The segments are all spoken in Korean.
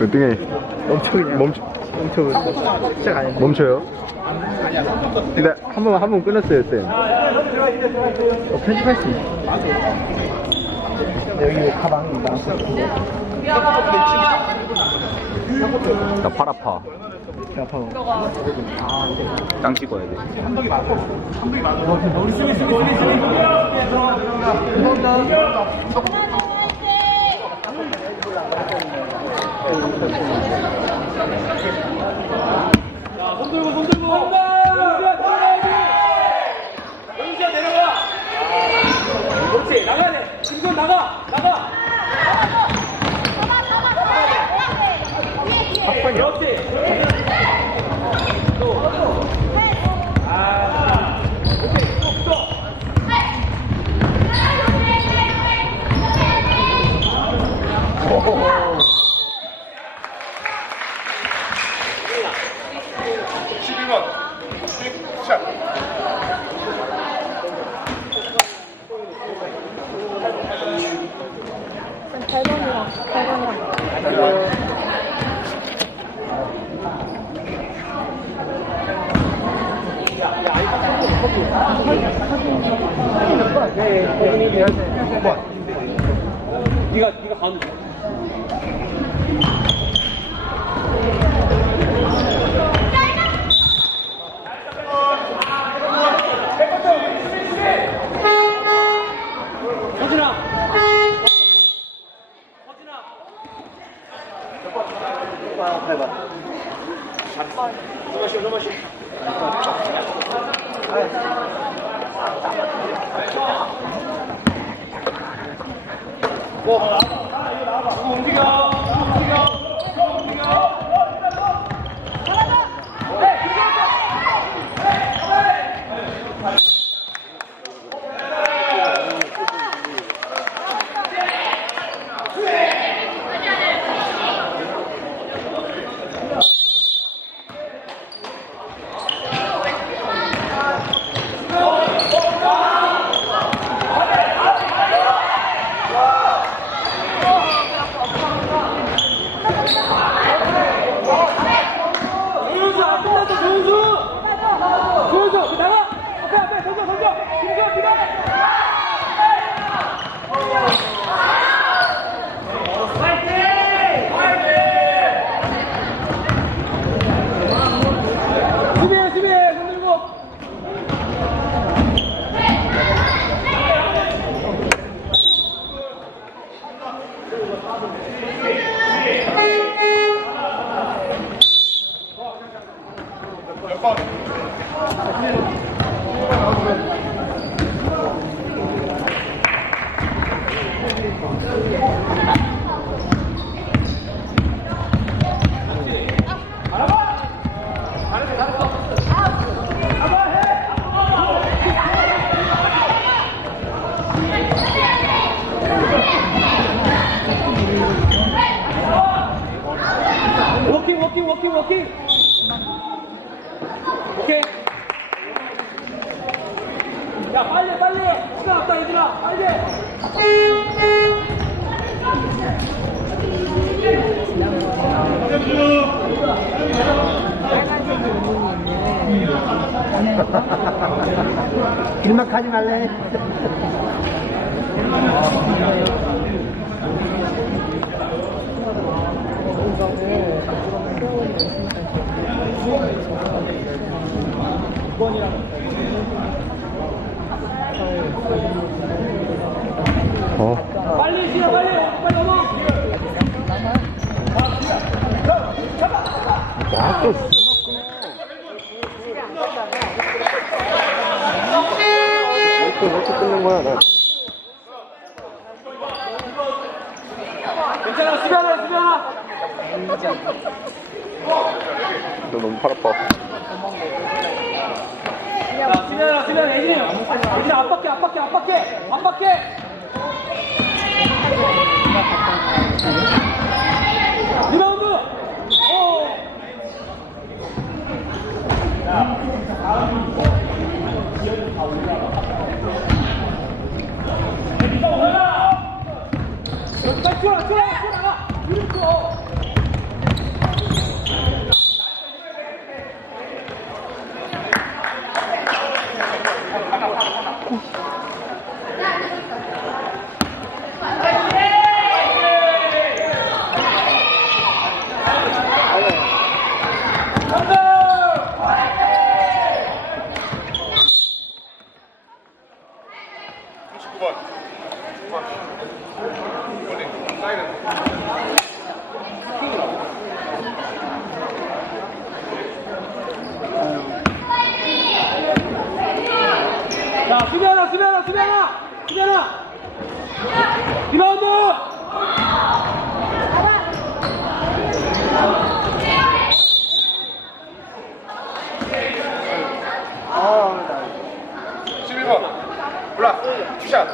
어떻게 멈춰 멈춰 멈춰 시작 안 멈춰요? 근데 한번 한 번 끊었어요 쌤. 어, 편집할 수 있어. 여기 가방이 나팔 아파. 땅 찍어야 돼. 손 들고 손 들고 영 수야 내려가야지 영수야 내려가 그렇지 나가야 돼. 김선 나가 나가. 그렇지 아 오케이 또 발광이랑 발광이랑 네가 네가 가운데 서진아 서진아 좀 마시고 좀 마시고 움직여 움직여 움직여 조윤수 안 끝났어 조윤수 조윤수 그 나가 앞에 앞에 던져 던져 김수현 뒤로 수비해 수비해 손 들고 워킹 워킹 오케이. 야 빨리 빨리. 시간 없다 얘들아. 빨리. 길막하지 말래. 어. 빨리 시간 빨리 빨리 넘어 와, 또. 이렇게 이렇게 끊는 거야, 나. 괜찮아 수비 하나 수비 하나 너 너무 팔 아파. 자, 수면아, 수면, 애진. 애진 압박해, 압박해, 압박해, 압박해. 리바운드. 오. 자, 튀어, 튀어, 튀어 나가. 이렇게. 자, 수비하나, 수비하나, 수비하나, 수비하나. 리바운드. 아, 나 11번 올라 투 샷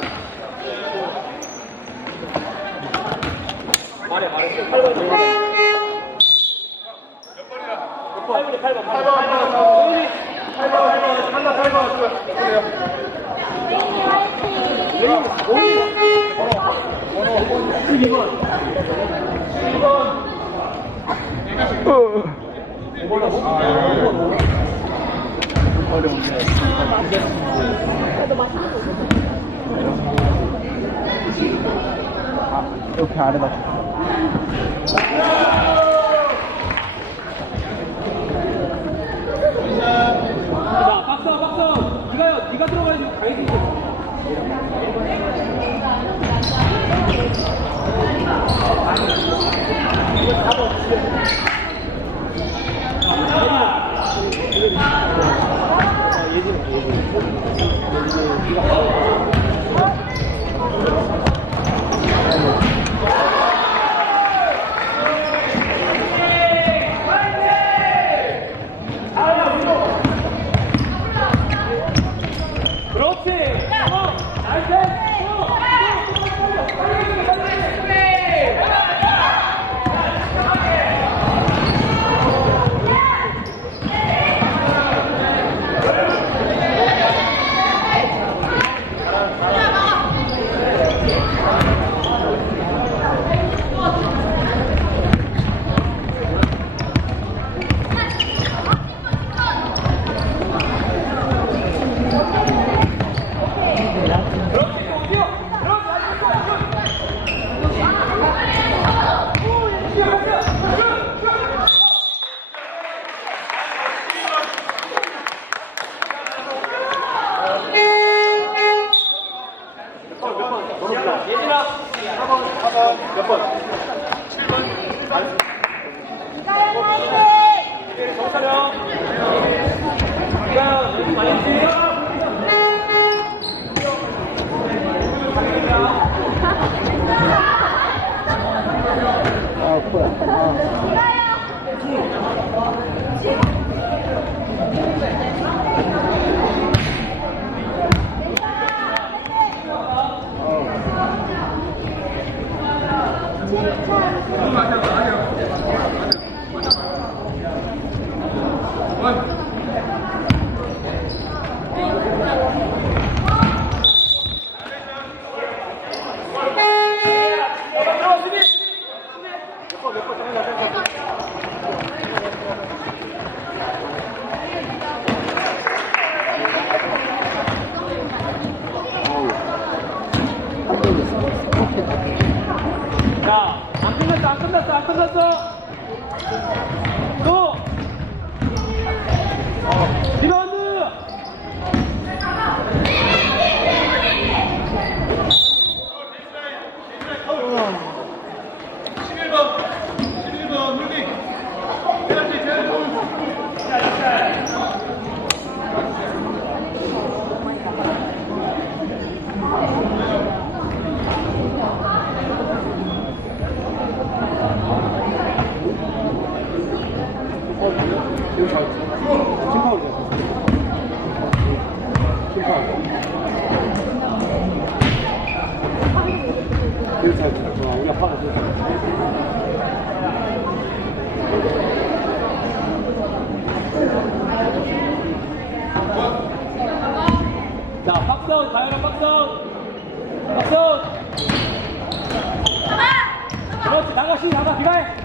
말해, 말해. 8번, 8번. 몇 번이야? 8번이 8번, 8번. 8번, 8번, 8번, 8번. 이렇게 아래다. 자, 박성, 박성. 네가, 네가 들어가야지. 가이드 있어. 그렇 들어와, 자, 박사원, 다현아 박사원! 박사원! 그렇지, 나가시, 나가, 비가해!